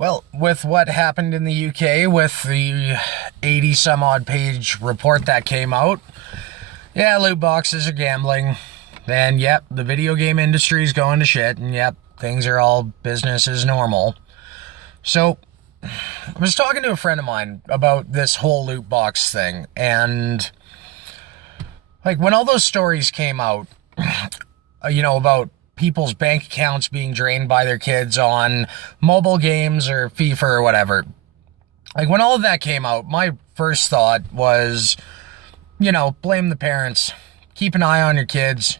Well, with what happened in the UK with the 80 some odd page report that came out, yeah, loot boxes are gambling. And yep, the video game industry is going to shit. And yep, things are all business as normal. So, I was talking to a friend of mine about this whole loot box thing. And, like, when all those stories came out, about people's bank accounts being drained by their kids on mobile games or FIFA or whatever. Like, when all of that came out, my first thought was, blame the parents. Keep an eye on your kids.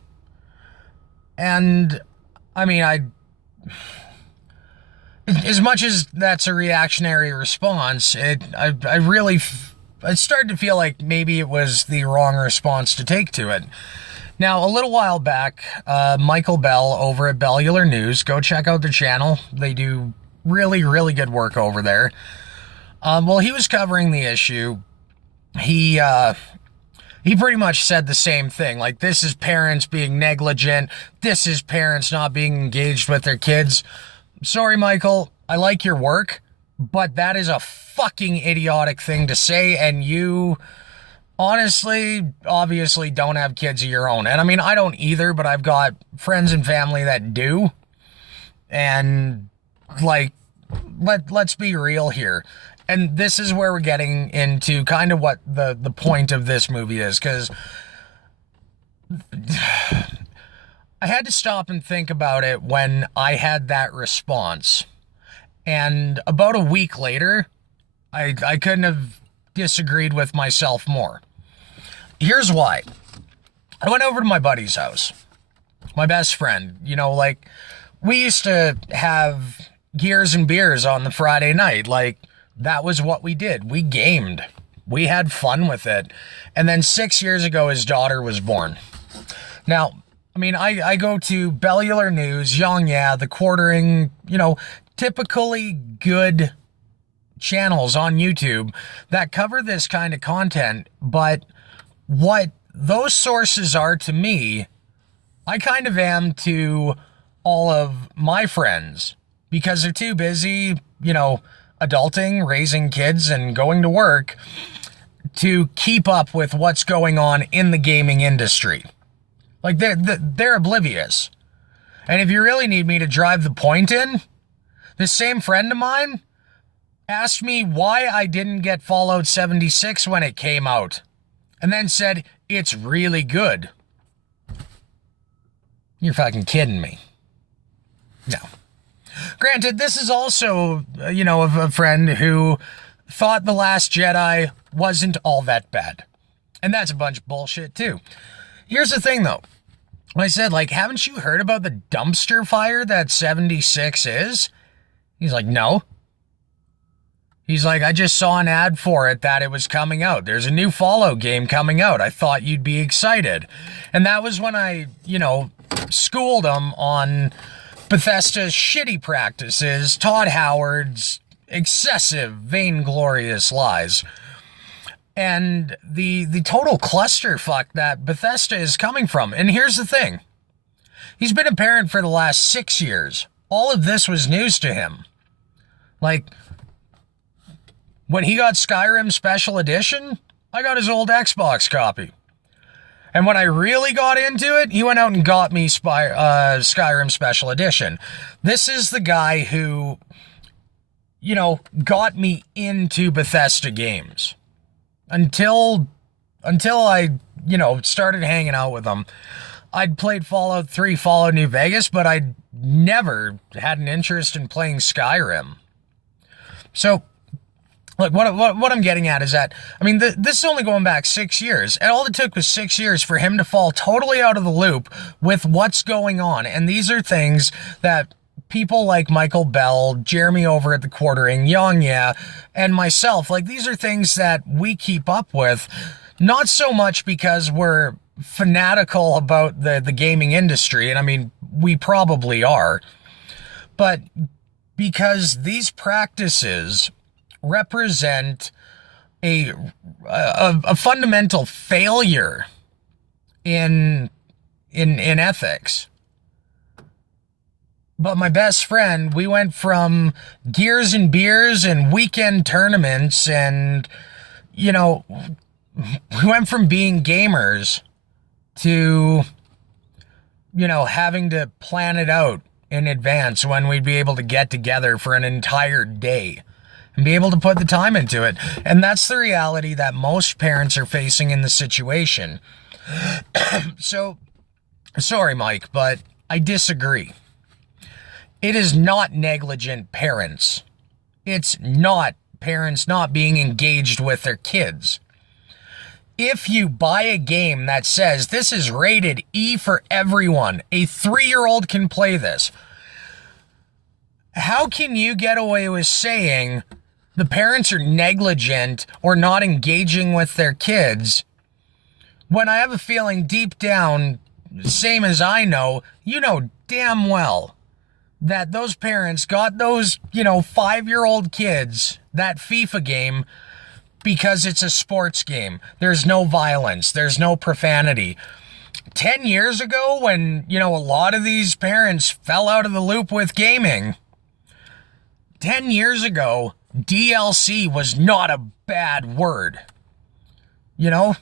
And, as much as that's a reactionary response, I started to feel like maybe it was the wrong response to take to it. Now, a little while back, Michael Bell over at Bellular News, go check out their channel. They do really, really good work over there. He was covering the issue. He pretty much said the same thing. Like, this is parents being negligent. This is parents not being engaged with their kids. Sorry, Michael. I like your work, but that is a fucking idiotic thing to say, and you honestly, obviously don't have kids of your own. And I don't either, but I've got friends and family that do. And, like, let's be real here. And this is where we're getting into kind of what the point of this movie is, because I had to stop and think about it when I had that response. And about a week later, I couldn't have disagreed with myself more. Here's why. I went over to my buddy's house. My best friend. We used to have gears and beers on the Friday night. Like, that was what we did. We gamed. We had fun with it. And then 6 years ago, his daughter was born. Now, I go to Bellular News, the Quartering, typically good channels on YouTube that cover this kind of content, but what those sources are to me, I kind of am to all of my friends, because they're too busy, adulting, raising kids, and going to work to keep up with what's going on in the gaming industry. Like, they're oblivious. And if you really need me to drive the point in, this same friend of mine asked me why I didn't get Fallout 76 when it came out, and then said, it's really good. You're fucking kidding me. No. Granted, this is also, a friend who thought The Last Jedi wasn't all that bad. And that's a bunch of bullshit, too. Here's the thing, though. I said, haven't you heard about the dumpster fire that 76 is? He's like, no. He's like, I just saw an ad for it that it was coming out. There's a new Fallout game coming out. I thought you'd be excited. And that was when I, schooled him on Bethesda's shitty practices, Todd Howard's excessive, vainglorious lies, and the total clusterfuck that Bethesda is coming from. And here's the thing. He's been a parent for the last 6 years. All of this was news to him. Like, when he got Skyrim Special Edition, I got his old Xbox copy. And when I really got into it, he went out and got me Skyrim Special Edition. This is the guy who, got me into Bethesda games. Until I, started hanging out with him. I'd played Fallout 3, Fallout New Vegas, but I'd never had an interest in playing Skyrim. So, look, what I'm getting at is that, this is only going back 6 years, and all it took was 6 years for him to fall totally out of the loop with what's going on. And these are things that people like Michael Bell, Jeremy over at the Quartering, and myself, these are things that we keep up with, not so much because we're fanatical about the gaming industry, and we probably are, but because these practices represent a fundamental failure in ethics. But my best friend, we went from gears and beers and weekend tournaments and, you know, we went from being gamers to, having to plan it out in advance when we'd be able to get together for an entire day and be able to put the time into it. And that's the reality that most parents are facing in the situation. So, sorry, Mike, but I disagree. It is not negligent parents. It's not parents not being engaged with their kids. If you buy a game that says this is rated E for everyone, a 3-year-old can play this, how can you get away with saying the parents are negligent or not engaging with their kids when I have a feeling deep down, same as I know, you know damn well that those parents got those, 5-year-old kids that FIFA game because it's a sports game. There's no violence. There's no profanity. 10 years ago, when, a lot of these parents fell out of the loop with gaming, 10 years ago, DLC was not a bad word. You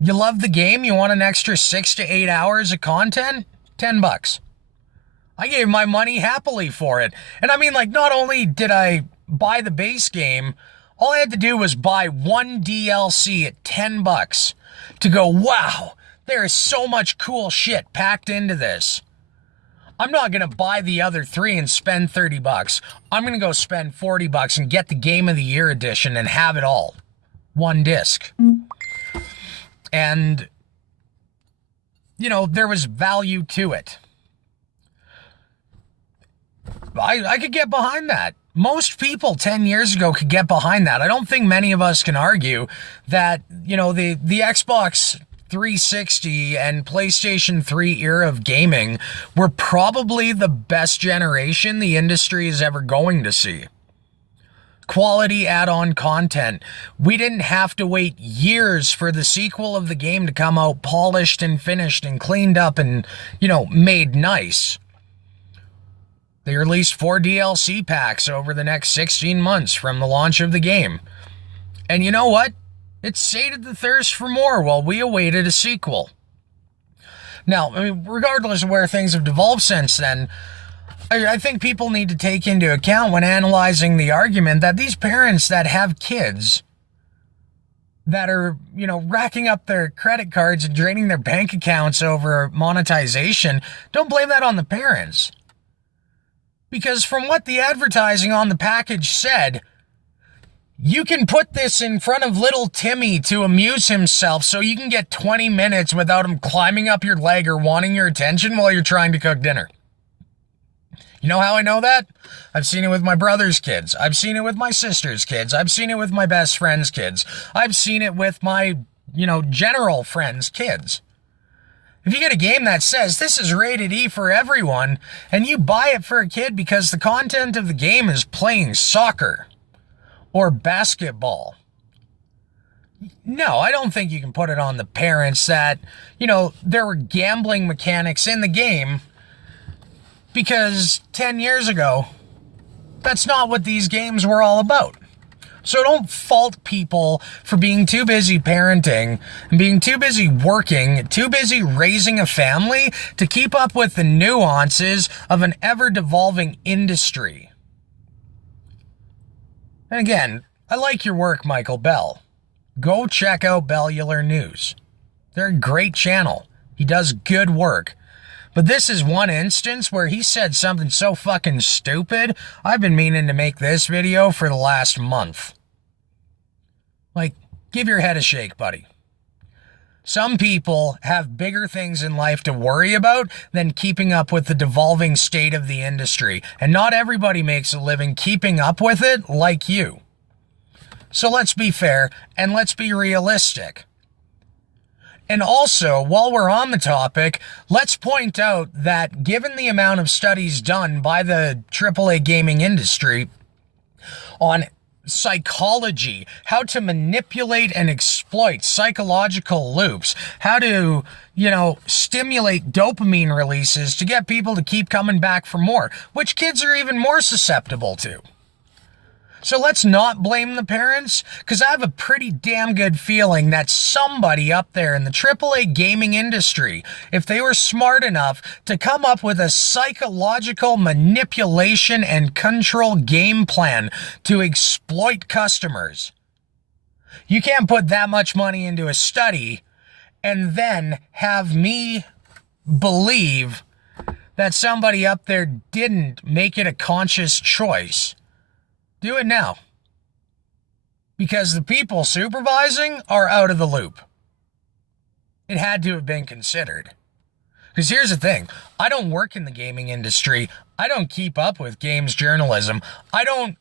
love the game, you want an extra 6 to 8 hours of content? $10. I gave my money happily for it. And I mean, not only did I buy the base game, all I had to do was buy one DLC at $10 to go, wow, there is so much cool shit packed into this. I'm not going to buy the other 3 and spend $30. I'm going to go spend $40 and get the Game of the Year edition and have it all. One disc. And, there was value to it. I could get behind that. Most people 10 years ago could get behind that. I don't think many of us can argue that, the Xbox 360 and PlayStation 3 era of gaming were probably the best generation the industry is ever going to see. Quality add-on content. We didn't have to wait years for the sequel of the game to come out polished and finished and cleaned up and, made nice. They released 4 DLC packs over the next 16 months from the launch of the game. And you know what? It sated the thirst for more while we awaited a sequel. Now, regardless of where things have devolved since then, I think people need to take into account when analyzing the argument that these parents that have kids that are, racking up their credit cards and draining their bank accounts over monetization, don't blame that on the parents. Because from what the advertising on the package said, you can put this in front of little Timmy to amuse himself so you can get 20 minutes without him climbing up your leg or wanting your attention while you're trying to cook dinner. You know how I know that? I've seen it with my brother's kids. I've seen it with my sister's kids. I've seen it with my best friend's kids. I've seen it with my, general friends' kids. If you get a game that says this is rated E for everyone, and you buy it for a kid because the content of the game is playing soccer or basketball, no, I don't think you can put it on the parents that, there were gambling mechanics in the game because 10 years ago, that's not what these games were all about. So don't fault people for being too busy parenting and being too busy working, too busy raising a family to keep up with the nuances of an ever-devolving industry. And again, I like your work, Michael Bell. Go check out Bellular News. They're a great channel. He does good work. But this is one instance where he said something so fucking stupid, I've been meaning to make this video for the last month. Give your head a shake, buddy. Some people have bigger things in life to worry about than keeping up with the devolving state of the industry. And not everybody makes a living keeping up with it like you. So let's be fair and let's be realistic. And also, while we're on the topic, let's point out that given the amount of studies done by the AAA gaming industry on psychology, how to manipulate and exploit psychological loops, how to, stimulate dopamine releases to get people to keep coming back for more, which kids are even more susceptible to. So let's not blame the parents, because I have a pretty damn good feeling that somebody up there in the AAA gaming industry, if they were smart enough to come up with a psychological manipulation and control game plan to exploit customers, you can't put that much money into a study and then have me believe that somebody up there didn't make it a conscious choice. Do it now. Because the people supervising are out of the loop. It had to have been considered. Because here's the thing. I don't work in the gaming industry. I don't keep up with games journalism. I don't,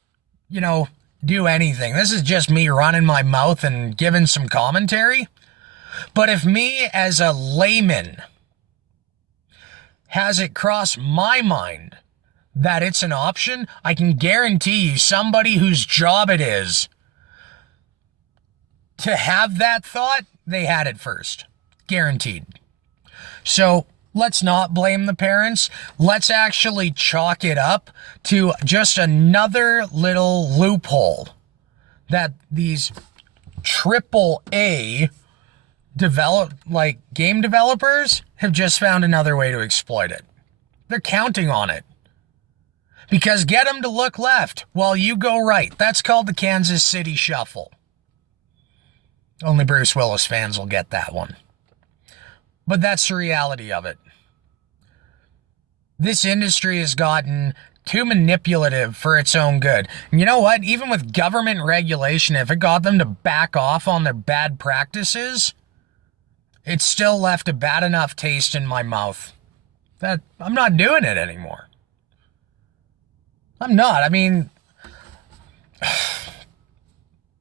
do anything. This is just me running my mouth and giving some commentary. But if me as a layman has it cross my mind that it's an option, I can guarantee you somebody whose job it is to have that thought, they had it first. Guaranteed. So let's not blame the parents. Let's actually chalk it up to just another little loophole that these AAA game developers have just found another way to exploit it. They're counting on it. Because get them to look left while you go right. That's called the Kansas City Shuffle. Only Bruce Willis fans will get that one. But that's the reality of it. This industry has gotten too manipulative for its own good. And you know what? Even with government regulation, if it got them to back off on their bad practices, it still left a bad enough taste in my mouth that I'm not doing it anymore. I'm not. I mean,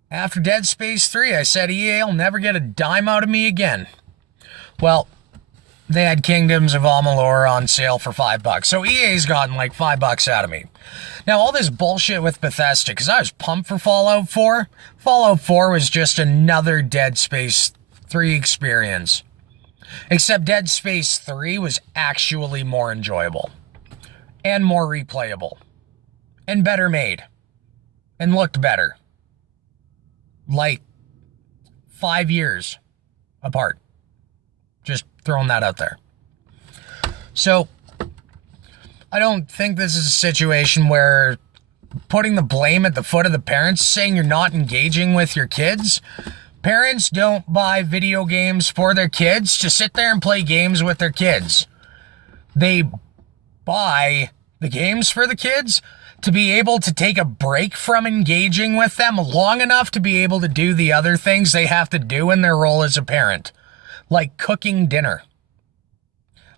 after Dead Space 3, I said EA will never get a dime out of me again. Well, they had Kingdoms of Amalur on sale for $5. So EA's gotten like $5 out of me. Now, all this bullshit with Bethesda, because I was pumped for Fallout 4. Fallout 4 was just another Dead Space 3 experience. Except Dead Space 3 was actually more enjoyable. And more replayable. And better made. And looked better. Like 5 years apart. Just throwing that out there. So, I don't think this is a situation where putting the blame at the foot of the parents, saying you're not engaging with your kids. Parents don't buy video games for their kids to sit there and play games with their kids. They buy the games for the kids to be able to take a break from engaging with them long enough to be able to do the other things they have to do in their role as a parent. Like cooking dinner.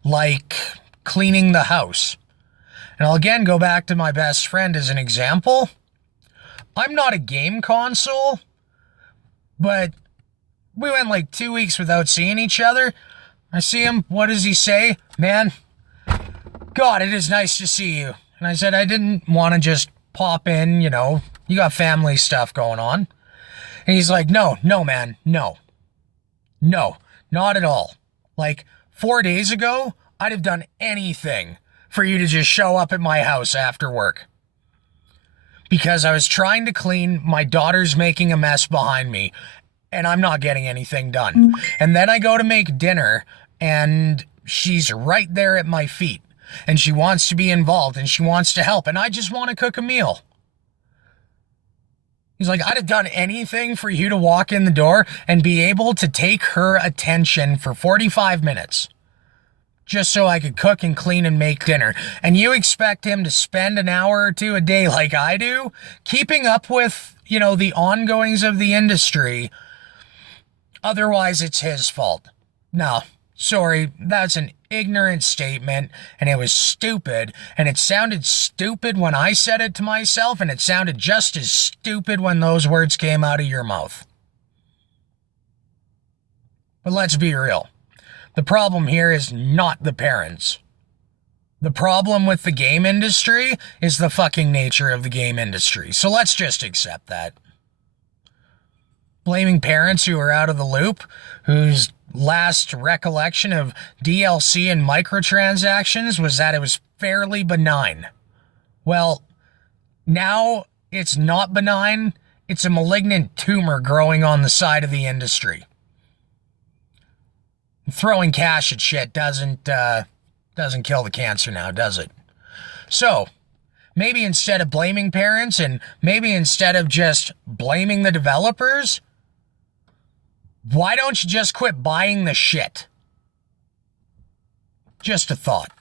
Like cleaning the house. And I'll again go back to my best friend as an example. I'm not a game console, but we went like 2 weeks without seeing each other. I see him. What does he say? Man, God, it is nice to see you. And I said, I didn't want to just pop in, you got family stuff going on. And he's like, no, man, no, not at all. Like 4 days ago, I'd have done anything for you to just show up at my house after work. Because I was trying to clean, my daughter's making a mess behind me, and I'm not getting anything done. And then I go to make dinner, and she's right there at my feet. And she wants to be involved, and she wants to help, and I just want to cook a meal. He's like, I'd have done anything for you to walk in the door and be able to take her attention for 45 minutes. Just so I could cook and clean and make dinner. And you expect him to spend an hour or two a day like I do, keeping up with, the ongoings of the industry. Otherwise, it's his fault. No, sorry, that's an ignorant statement, and it was stupid, and it sounded stupid when I said it to myself, and it sounded just as stupid when those words came out of your mouth. But let's be real. The problem here is not the parents. The problem with the game industry is the fucking nature of the game industry. So let's just accept that. Blaming parents who are out of the loop, whose last recollection of DLC and microtransactions was that it was fairly benign. Well, now it's not benign. It's a malignant tumor growing on the side of the industry. Throwing cash at shit doesn't kill the cancer now, does it? So, maybe instead of blaming parents and maybe instead of just blaming the developers, why don't you just quit buying the shit? Just a thought.